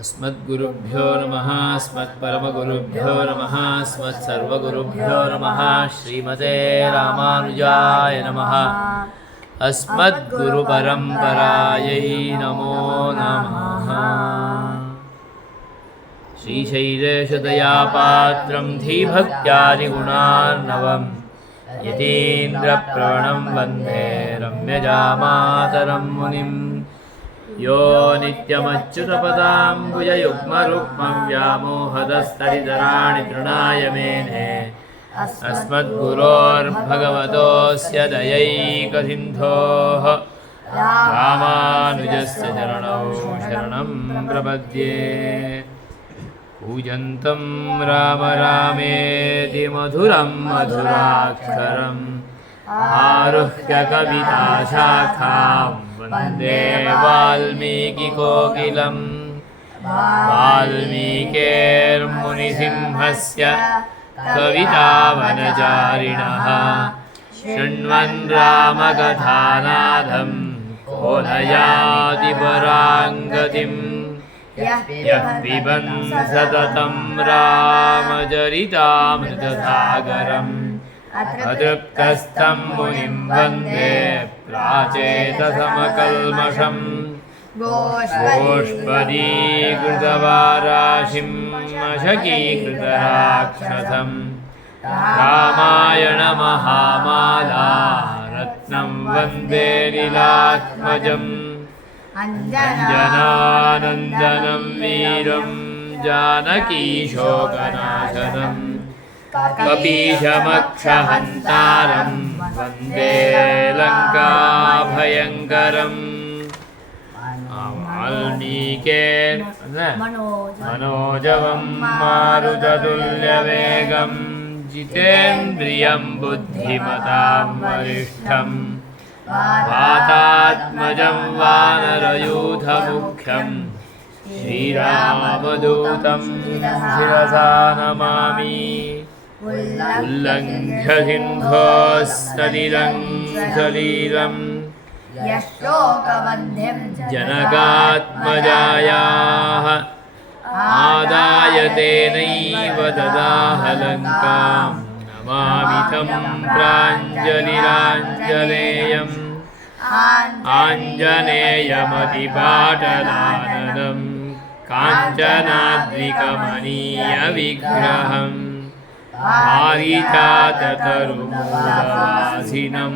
अस्मद्गुरुभ्यो नमः अस्मत्परमगुरुभ्यो नमः अस्मत्सर्वगुरुभ्यो नमः श्रीमते रामानुजाय नमः अस्मद्गुरुपरम्परायै नमो नमः। श्रीशैलेशदयापात्रं धीभक्त्यादिगुणार्णवं यतीन्द्रप्रवणं वन्दे रम्यजामातरं मुनिम्। यो नित्यमच्युतपदाम्बुजयुग्मरुक्मं व्यामोहदस्तरितराणि तृणाय मेने अस्मद्गुरोर्भगवतोऽस्य दयैकसिन्धोः रामानुजस्य चरणौ शरणं प्रपद्ये। कूजन्तं राम रामेति मधुरं मधुराक्षरम् आरुह्य कविताशाखां वन्दे वाल्मीकिकोकिलम्। वाल्मीकेर्मुनिसिंहस्य कवितावनचारिणः शृण्वन् रामकथानादं को न याति पराङ्गतिम्। यः पिबन् सततं रामचरितामृतसागरम् अतृप्तस्तं मुनिं वन्दे प्राचेतसमकल्मषम्। गोष्पदीकृतवाराशिं मशकीकृतराक्षसम् रामायणमहामाला रत्नं वन्दे लीलात्मजम्। अञ्जनानन्दनं वीरं जानकीशोकनाशनम् कपीशमक्षहन्तारं वन्दे लङ्काभयङ्करम्। मनोजवं मारुततुल्यवेगं जितेन्द्रियं बुद्धिमतां वरिष्ठं वातात्मजं वानरयूथमुख्यं श्रीरामदूतं शिरसा नमामि। उल्लङ्घ्य सिन्धोः सलिलं सलीलं जनकात्मजायाः आदाय तेनैव ददाह लङ्कां। नमामि तं प्राञ्जलिराञ्जनेयम् आञ्जनेयमतिपाटलाननं काञ्चनाद्रिकमनीयविग्रहम् पारिजाततरुमूलवासिनं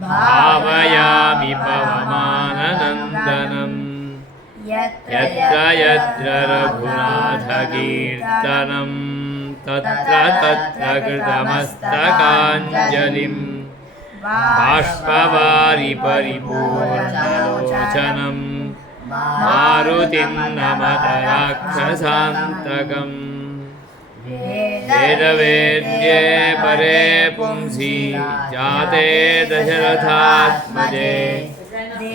भावयामि पवमाननन्दनम्। यत्र यत्र रघुनाथकीर्तनं तत्र तत्र कृतमस्तकाञ्जलिं बाष्पवारि परिपूर्णलोचनं मारुतिं नमत राक्षसान्तकम्। वेदवेद्ये परे पुंसि जाते दशरथात्मजे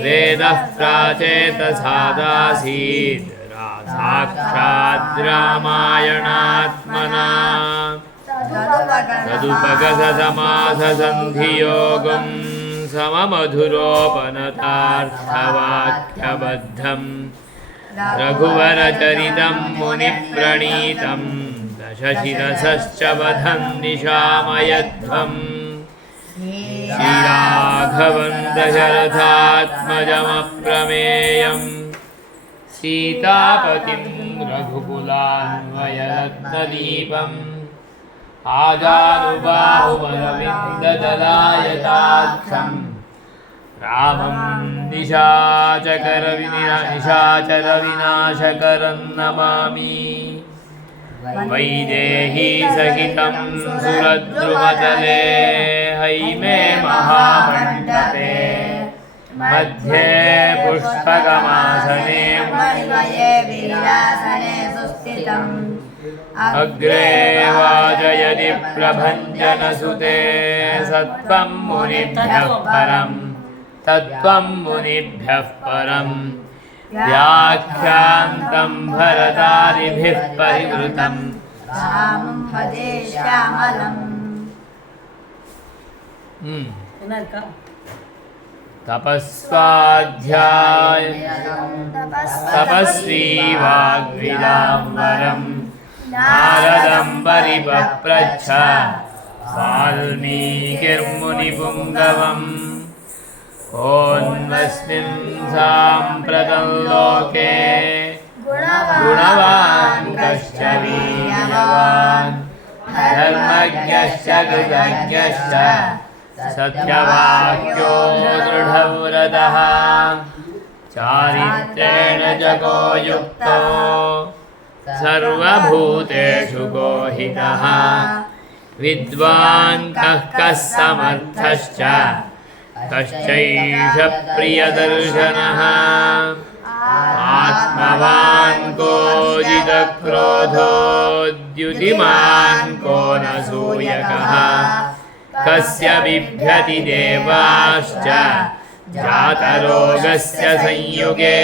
वेदः प्राचेतसादासीत् साक्षात् रामायणात्मना। तदुपगतसमाससन्धियोगं सममधुरोपनतार्थवाक्यबद्धम् रघुवरचरितं मुनिप्रणीतम् दशशिरसश्च वधं निशामयध्वम्। श्रीराघवं दशरथात्मजमप्रमेयं सीतापतिं रघुकुलान्वयरत्नदीपम् आजानुबाहुमरविन्ददलायताक्षं रामं निशाचरविनाशकरं नमामि। वैदेही सहितं सुरद्रुमतले हैमे महामण्डपे मध्ये पुष्पकमासने अग्रे वाजयति प्रभञ्जनसुते सत्त्वं मुनिभ्यः परं तत्त्वं मुनिभ्यः परम्। व्याख्यान्तं भरतादिभिः परिवृतं रामं भजे श्यामलम्। तपस्वाध्याय तपस्वी वाग्विदाम्बरं नारदं परिपप्रच्छ वाल्मीकिर्मुनिपुङ्गवम् कोऽन्वस्मिन् साम्प्रतं लोके गुणवान् कश्च वीर्यवान् धर्मज्ञश्च कृतज्ञश्च सत्यवाक्यो दृढव्रतः चारित्रेण जगो युक्तो सर्वभूतेषु गोहितः विद्वान् कः समर्थश्च कश्चैष प्रियदर्शनः आत्मवान् को जितक्रोधो द्युतिमान् को न सूयकः कस्य बिभ्यति देवाश्च जातरोगस्य संयुगे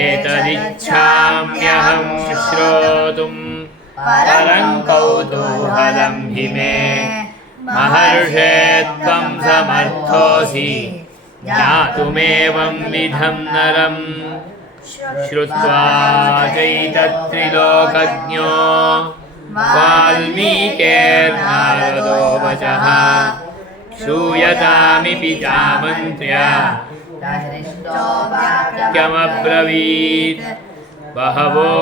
एतदिच्छाम्यहं श्रोतुं परं कौतूहलं हि मे महर्षे त्वं समर्थोऽसि ज्ञातुमेवं विधं नरम् श्रुत्वा चैतत्त्रिलोकज्ञो वाल्मीकिर्नारदो वचः श्रूयतामिति चामन्त्र्य वाक्यमब्रवीत् बहवो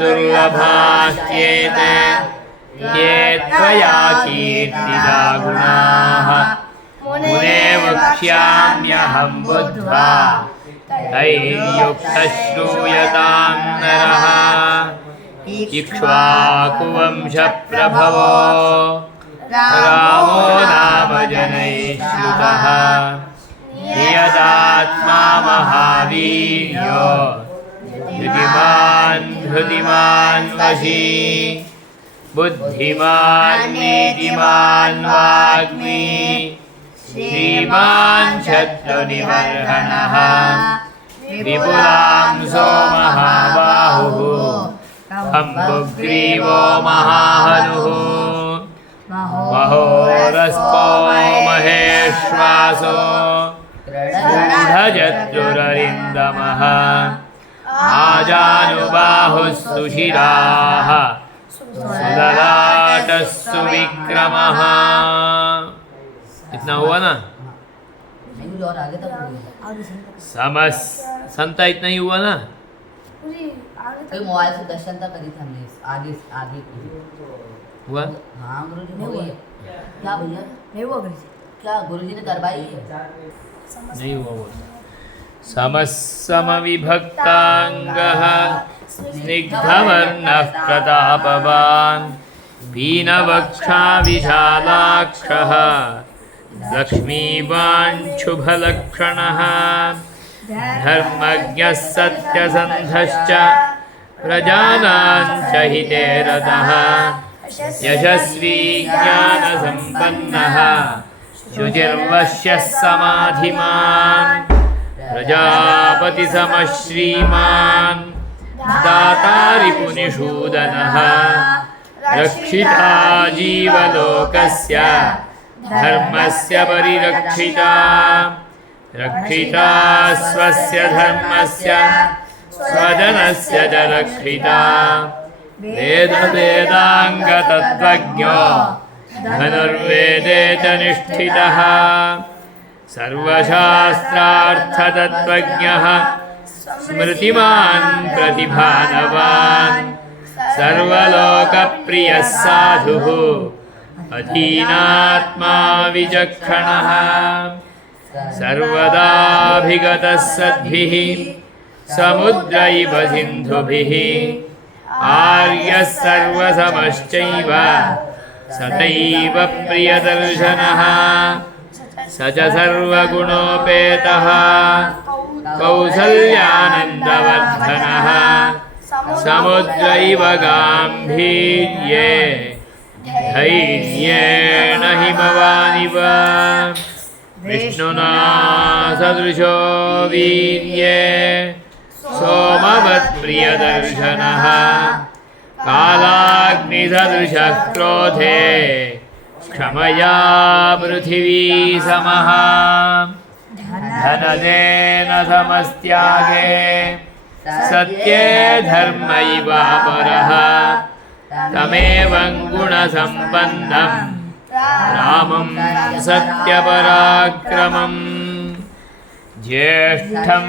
दुर्लभाश्चेते ये त्वया कीर्तिता गुणाः मुने वक्ष्याम्यहं बुद्ध्वा तैर्युक्तः श्रूयतां नरः इक्ष्वाकुवंशप्रभवो रामो नाम जनैः श्रुतः नियतात्मा महावीर्यो धृतिमान् वशी बुद्धिमान् नीतिमान् वाग्मी श्रीमान् शत्रुनिवर्हणः विपुलांसो महाबाहुः खम्बुग्रीवो महाहनुः महोरस्को महेश्वासो गूढजत्रुररिन्दमः आजानुबाहुः सुशिराः सुललाटः सुविक्रमः। इतना हुआ ना? और आगे तक समस संता इतना ही हुआ ना? मोबाइल से दर्शन तक करी थी हमने आगे आगे हुआ? हाँ गुरुजी हो गई। क्या भैया नहीं हुआ गुरुजी? क्या गुरुजी ने करवाई है? नहीं हुआ वो। समविभक्तांगः स्निग्धवर्णः प्रतापवान् पीनवक्षा विशालाक्षः लक्ष्मीवाञ्छुभलक्षणः धर्मज्ञः सत्यसन्धश्च प्रजानां च हिते रतः यशस्वी ज्ञानसम्पन्नः शुचिर्वश्यः समाधिमान् प्रजापतिसमः श्रीमान् दातारिपुनिषूदनः रक्षिता जीवलोकस्य धर्मस्य परिरक्षिता रक्षिता स्वस्य धर्मस्य स्वजनस्य च रक्षिता वेदाङ्गतत्त्वज्ञो धनुर्वेदे च निष्ठितः सर्वशास्त्रार्थतत्त्वज्ञः स्मृतिमान् प्रतिभानवान् सर्वलोकप्रियः साधुः अधीनात्मा विचक्षणः सर्वदाभिगतः सद्भिः समुद्र इव सिन्धुभिः आर्यः सर्वसमश्चैव सतैव प्रियदर्शनः स च सर्वगुणोपेतः कौसल्यानन्दवर्धनः समुद्र इव गाम्भीर्ये धैर्येण हिमवानिव विष्णुना सदृशो वीर्ये सोमवत्प्रियदर्शनः कालाग्निसदृशः क्रोधे क्षमया पृथिवी समः धनदेन समस्त्यागे सत्ये धर्मैवापरः तमेवं गुणसम्पन्नं रामं सत्यपराक्रमम् ज्येष्ठं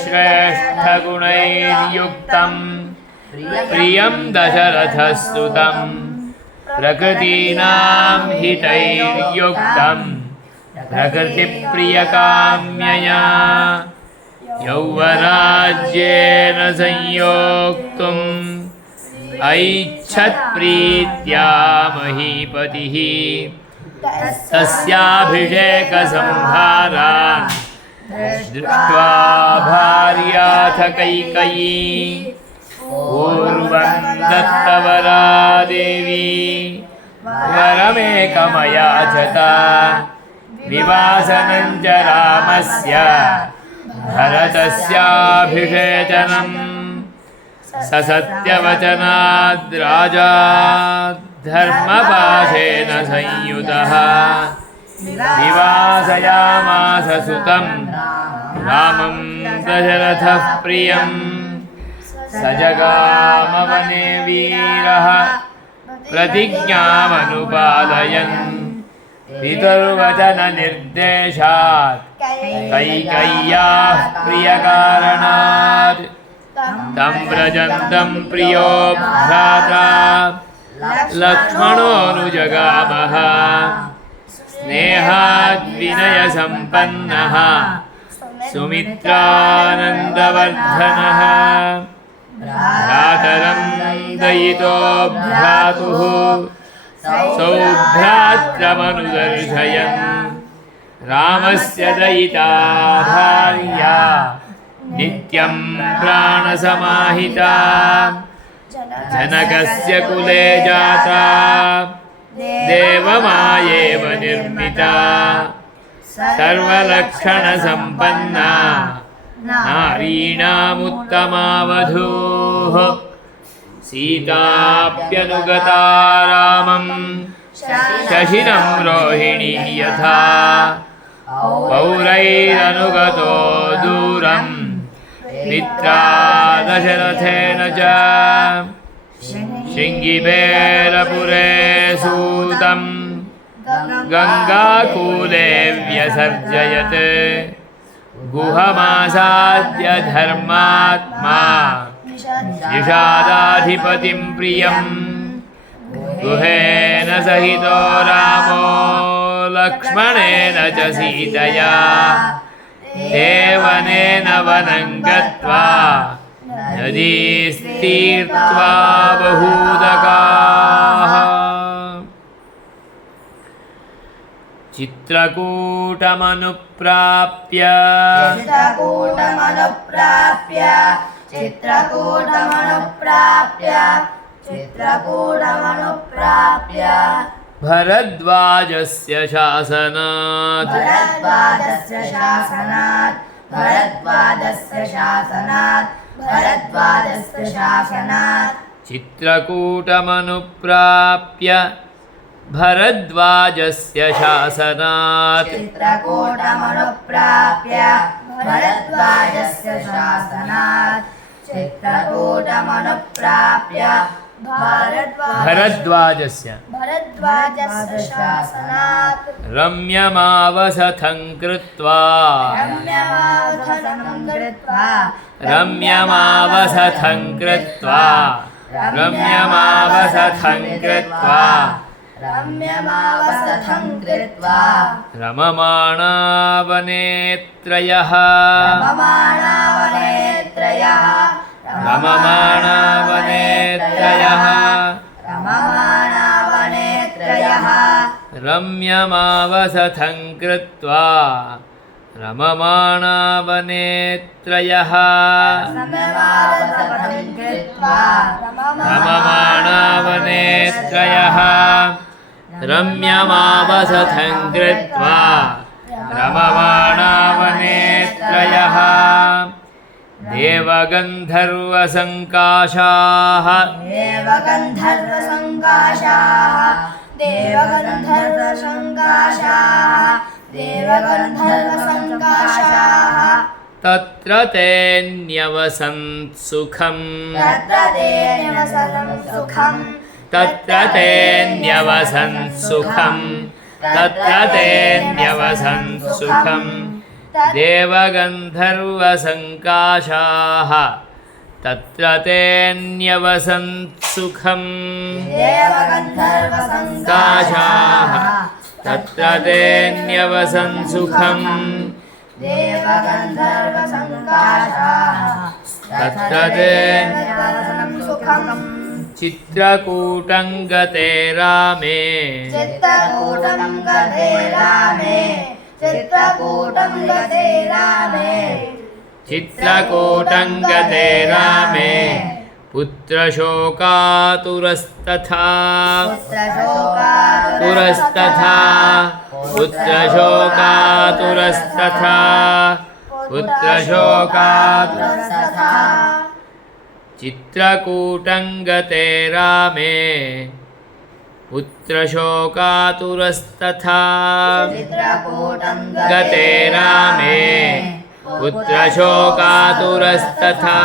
श्रेष्ठगुणैर्युक्तं प्रियं दशरथस्तुतं प्रकृतीनां हितैर्युक्तं प्रकृतिप्रियकाम्यया यौवराज्येन संयोक्तुम् ऐच्छत्प्रीत्या महीपतिः तस्याभिषेकसंहारान् दृष्ट्वा भार्याथ कैकेयी पूर्वं दत्तवरा देवी वरमेकमयाचत विवासनं च रामस्य भरतस्याभिषेचनम् स सत्यवचनाद् राजा धर्मपाशेन संयुतः विवासयामास सुतं रामं दशरथः प्रियं स जगामवने वीरः प्रतिज्ञामनुपालयन् पितुर्वचननिर्देशात् कैकेय्याः प्रियकारणात् तं व्रजन्तं प्रियो भ्राता लक्ष्मणोऽनुजगामः स्नेहाद्विनयसम्पन्नः सुमित्रानन्दवर्धनः भ्रातरं दयितो भ्रातुः सौभ्रात्रमनुदर्शयन् रामस्य दयिता भार्या नित्यं प्राणसमाहिता जनकस्य कुले जाता देवमायेव निर्मिता सर्वलक्षणसम्पन्ना नारीणामुत्तमावधूः सीताप्यनुगता रामं शशिनं रोहिणी यथा पौरैरनुगतो दूरं मित्रा दशरथेन च शृङ्गिबेरपुरे सूतं गङ्गाकूले व्यसर्जयत् गुहमासाद्य धर्मात्मा निषादाधिपतिं प्रियं गुहेन सहितो रामो लक्ष्मणेन च सीतया देवनेन वनं गत्वा नदीस्तीर्त्वा बहूदकाः चित्रकूटमनुप्राप्य भरद्वाजस्य शासनात् चित्रकूटमनुप्राप्य भरद्वाजस्य शासनात् भरद्वाजस्य रम्यमावसथं कृत्वा रममाणा वनेत्रयः रम्यमावसथं कृत्वा रममाणा वनेत्रयः रम्यमावसथं कृत्वा रममाणा वनेत्रयः देवगन्धर्वसङ्काशाः देवगन्धर्वसङ्काशाः तत्र ते न्यवसन् सुखम् तत्र ते निवसनं सुखम् तत्र ते न्यवसन् सुखम् तत्र ते न्यवसन् सुखम् देवगन्धर्वसङ्काशाः तत्र ते न्यवसन् सुखम् देवगन्धर्वसङ्काशाः तत्र ते न्यवसन् सुखम् देवगन्धर्वसङ्काशाः तत्र ते निवसनं सुखम् चित्रकूटं गते रामे चित्रकूटं गते रामे चित्रकूटं गते रामे चित्रकूटं गते रामे पुत्रशोकातुरस्तथा पुरस्तथा पुत्रशोकातुरस्तथा पुत्रशोकातुरस्तथा चित्रकूटं गते रामे पुत्रशोकातुरस्तथा गते रामे पुत्रशोकातुरस्तथा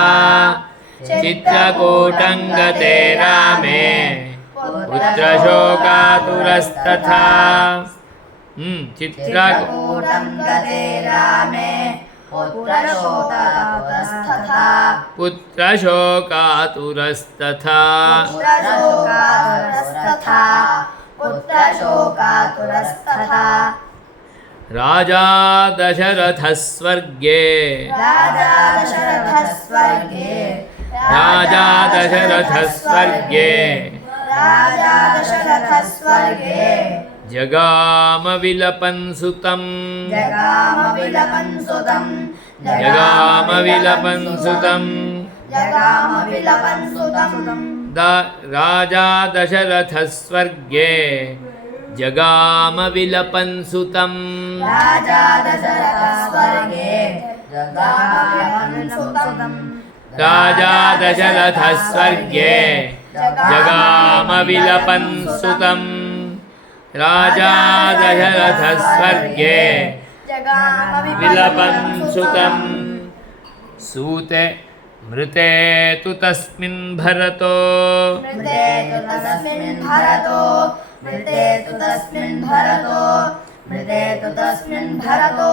चित्रकूटं गते रामे पुत्रशोकातुरस्तथा चित्रकूटं गते रामे पुत्रशोकातुरस्तथा पुत्रशोकातुरस्तथा पुत्रशोकातुरस्तथा पुत्रशोकातुरस्तथा राजा दशरथः स्वर्गे राजा दशरथः स्वर्गे राजा दशरथः स्वर्गे राजा दशरथः स्वर्गे जगाम विलपन् सुतम् जगाम विलपन् सुतम् जगाम विलपन् सुतम् जगाम विलपन् सुतम् राजा दशरथः स्वर्गे जगाम विलपन् सुतम् राजा दशरथः स्वर्गे जगाम विलपन् सुतम् राजा दशरथः स्वर्गे जगाम विलपन् सुतम् राजा दशरथः स्वर्गे जगाम विलपन् सुतम् सूते मृते तु तस्मिन् भरतो मृते तु तस्मिन् भरतो मृते तु तस्मिन् भरतो मृते तु तस्मिन् भरतो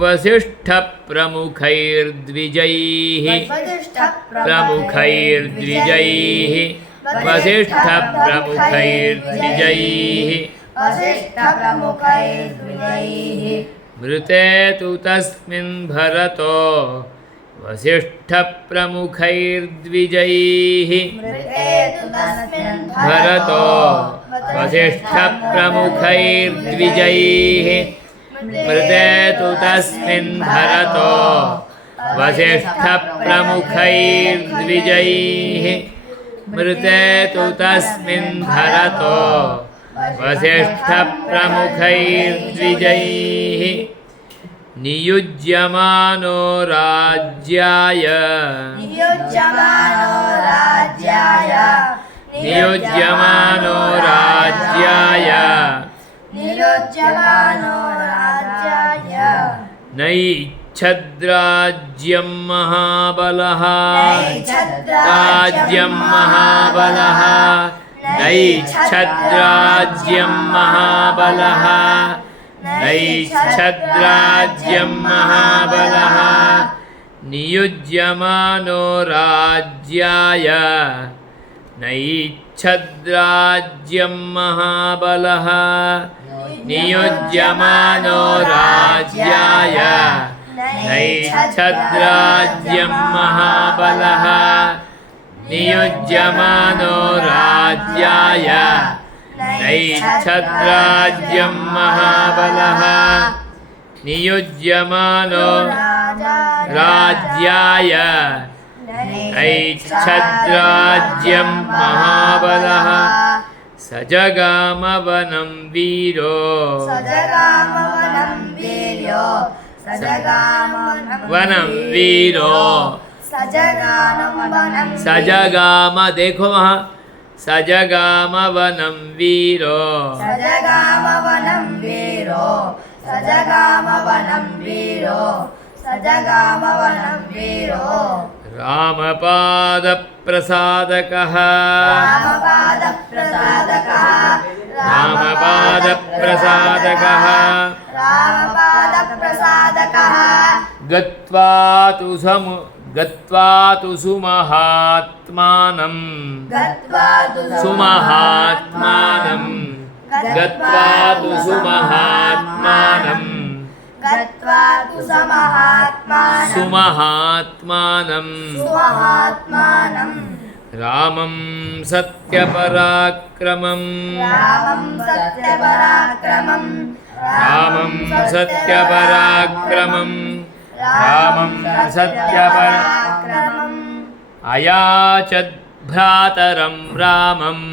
वसिष्ठप्रमुखैर्द्विजैः प्रमुखैर्द्विजैः वसिष्ठप्रमुखैर्द्विजैः वसिष्ठप्रमुखैर्द्विजैः मृते तु तस्मिन् भरतो वसिष्ठप्रमुखैर्द्विजैः मृते तु तस्मिन् भरतो वसिष्ठप्रमुखैर्द्विजैः मृते तु तस्मिन् भरतो वसिष्ठप्रमुखैर्द्विजैः मृते तु तस्मिन् भरतो वसिष्ठप्रमुखैर्द्विजैः नियुज्यमानो राज्याय नियुज्यमानो राज्याय नियुज्यमानो राज्याय नियुज्यमानो राज्याय नैच्छद्राज्यं महाबलः नैच्छद्राज्यं राज्यं महाबलः नैच्छद्राज्यं महाबलः नैच्छद्राज्यं महाबलः नियुज्यमानो राज्याय नैच्छद्राज्यं महाबलः नियुज्यमानो राज्याय नैच्छद्राज्यं महाबलः नियुज्यमानो राज्याय नैच्छद्राज्यं महाबलः नियुज्यमानो राज्याय नैच्छद्राज्यं महाबलः स जगाम वनं वीरो सजगामवनं वीर्यो वनं वीरो सजगामवनं स जगाम देखो वहाँ स जगाम वनं वीरो सजगामवनं वीरो सजगामवनं वीरो सजगामवनं वीरो रामपादप्रसादकः रामपादप्रसादकः रामपादप्रसादकः रामपादप्रसादकः गत्वा तु सुमहात्मानं गत्वा तु सुमहात्मानं गत्वा तु सुमहात्मानं गत्वा तु समहात्मानं सुमहात्मानं सुमहात्मानं रामं सत्यपराक्रमं रामं सत्यपराक्रमं रामं सत्यपराक्रमं रामं सत्यपराक्रमम् अयाचद् भ्रातरं रामम्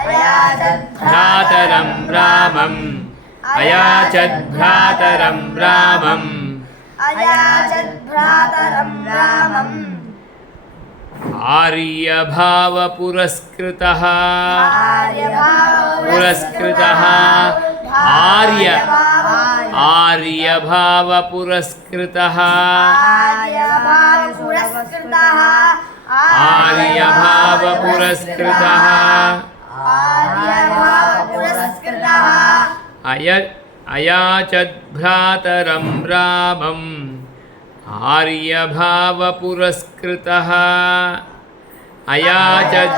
अयाचद् भ्रातरं रामम् अयाचद् भ्रातरं रामम् अयाचद् भ्रातरं रामम् आर्यभावपुरस्कृतः पुरस्कृतः आर्यभावपुरस्कृतः आर्यभावपुरस्कृतः आर्यभावपुरस्कृतः आर्यभावपुरस्कृतः अयाचद् भ्रातरं रामम् आर्यभावपुरस्कृतः अयाचद्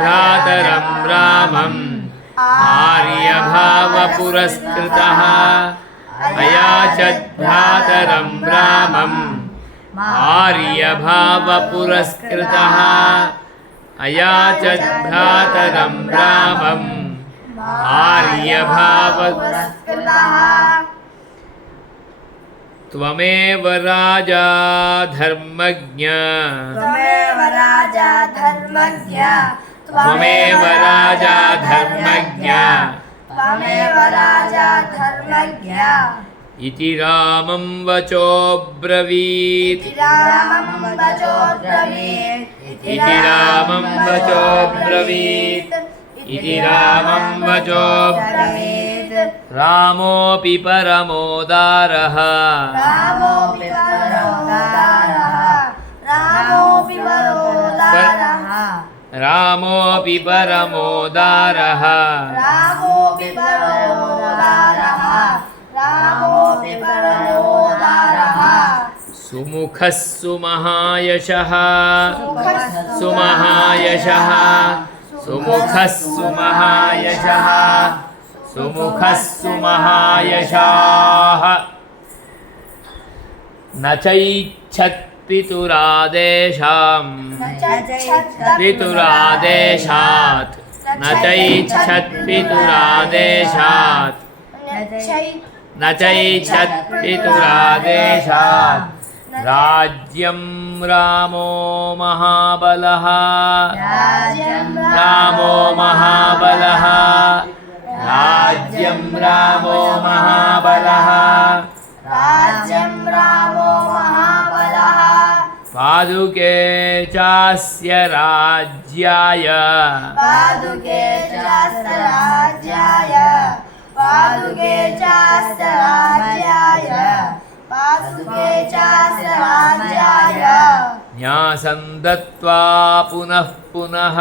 भ्रातरं रामम् आर्यभावपुरस्कृतः अयाचद् भ्रातरं रामम् आर्यभावपुरस्कृतः अयाचद् भ्रातरं रामम् आर्यभावपुरस्कृतः त्वमेव राजा धर्मज्ञ त्वमेव राजा धर्मज्ञ त्वमेव राजा धर्मज्ञ त्वमेव राजा धर्मज्ञ इति रामं वचोब्रवीत् रामं वचोब्रवीत् इति रामं वचोब्रवीत् इति रामं वचोब्रवीत् रामोऽपि परमोदारः रामोऽपि परोदारः रामोऽपि परोदारः रामोऽपि परमोदारः रामोऽपि परोदारः रामोऽपि परोदारः सुमुखः सुमहायशः सुमुखः सुमहायशः सुमुखः सुमहायशः सुमुखः सुमहायशाः न चैच्छत् पितुरादेशाम् पितुरादेशात् न चैच्छत् पितुरादेशात् न चैच्छत् पितुरादेशात् राज्यं रामो महाबलः रामो महाबलः राज्यं रामो महाबलः राज्यं रामो महाबलः पादुके चास्य राज्याय पादुके चास्य राज्याय पादुके चास्य राज्याय पादुके चास्य राज्याय न्यासं दत्त्वा पुनः पुनः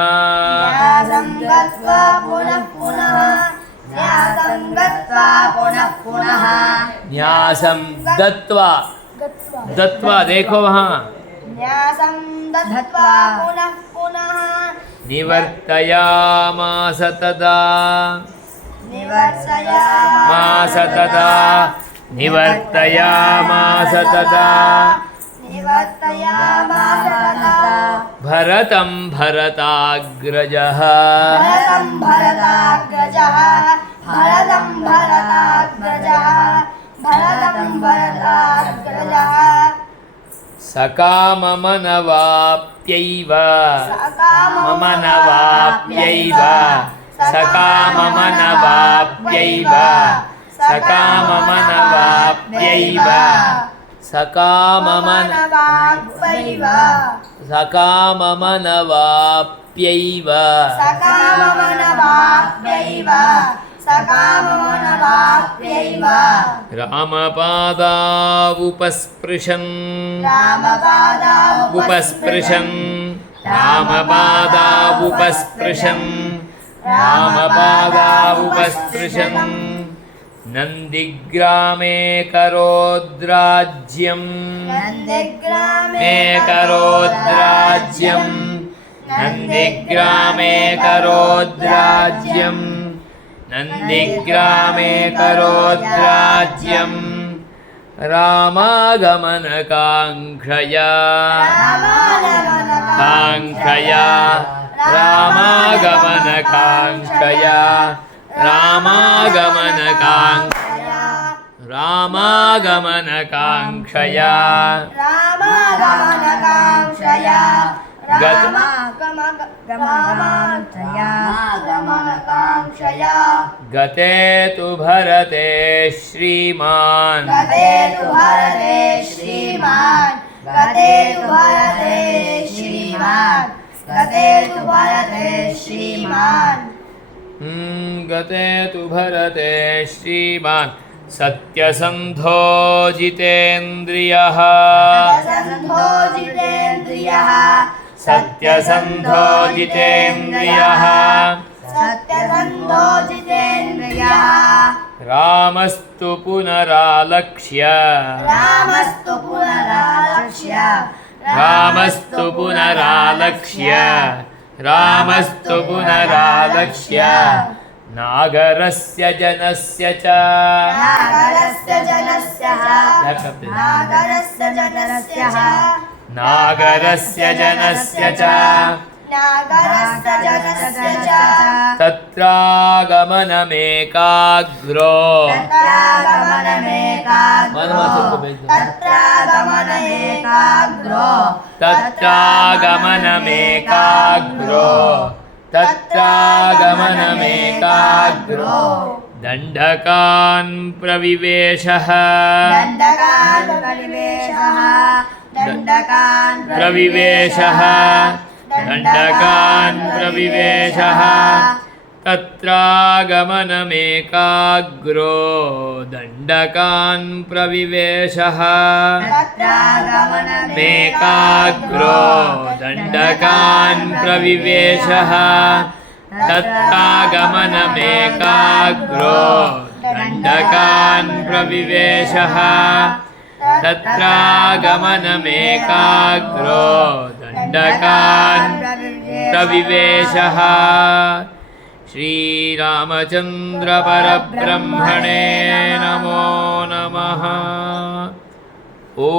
न्यासं गत्वा पुनः पुनः न्यासं गत्वा पुनः पुनः न्यासं दत्त्वा दत्त्वा देखो वहाँ न्यासं दत्त्वा पुनः पुनः निवर्तयामास तदा निवर्तयामास तदा निवर्तयामास तदा निवर्तयामास तदा भरतं भरताग्रजः भरतं भरताग्रजः भरतं भरताग्रजः भरतं भरताग्रजः सकाममनवाप्यैव ममनवाप्यैव सकाममनवाप्यैव सकाममनवाप्यैव सकाममनवाप्यैव सकाममनवाप्यैव सकाममनवाप्यैव सकामो न वाप्यैव रामपादावुपस्पृशन् रामपादावुपस्पृशन् रामपादावुपस्पृशन् रामपादावुपस्पृशन् नन्दिग्रामे करोद्राज्यम् नन्दिग्रामे करोद्राज्यम् नन्दिग्रामे करोद्राज्यम् नन्दिग्रामे करोद्राज्यम् रामागमनकाङ्क्षया काङ्क्षया रामागमनकाङ्क्षया रामागमनकाङ्क्षया रामागमनकाङ्क्षया रामागमनकाङ्क्षया गमनकाङ्क्षया गते तु भरते श्रीमान् गते तु भरते श्रीमान् गते तु भरते श्रीमान् गते तु भरते श्रीमान् गते तु भरते श्रीमान् सत्यसन्धो जितेन्द्रियः सत्यसन्धो जितेन्द्रियः सत्यसन्धो जितेन्द्रियः सत्यसन्धो जितेन्द्रियः रामस्तु पुनरालक्ष्य रामस्तु पुनरालक्ष्य रामस्तु पुनरालक्ष्य रामस्तु पुनरालक्ष्य नागरस्य जनस्य च नागरस्य जनस्य नागरस्य जनस्य नागरस्य जनस्य च नागरस्य जनस्य च तत्रागमनमेकाग्रो तत्रागमनमेकाग्रो तत्रागमनमेकाग्रो दण्डकान् प्रविवेशः दण्डकान् प्रविवेशः दण्डकान् प्रविवेशः दण्डकान् प्रविवेशः तत्रागमनमेकाग्रो दण्डकान् प्रविवेशः मेकाग्रो दण्डकान् प्रविवेशः तत्रागमनमेकाग्रो दण्डकान् प्रविवेशः तत्रागमनमेकाग्रो दण्डकान् प्रविवेशः श्रीरामचन्द्र परब्रह्मणे नमो नमः। ॐ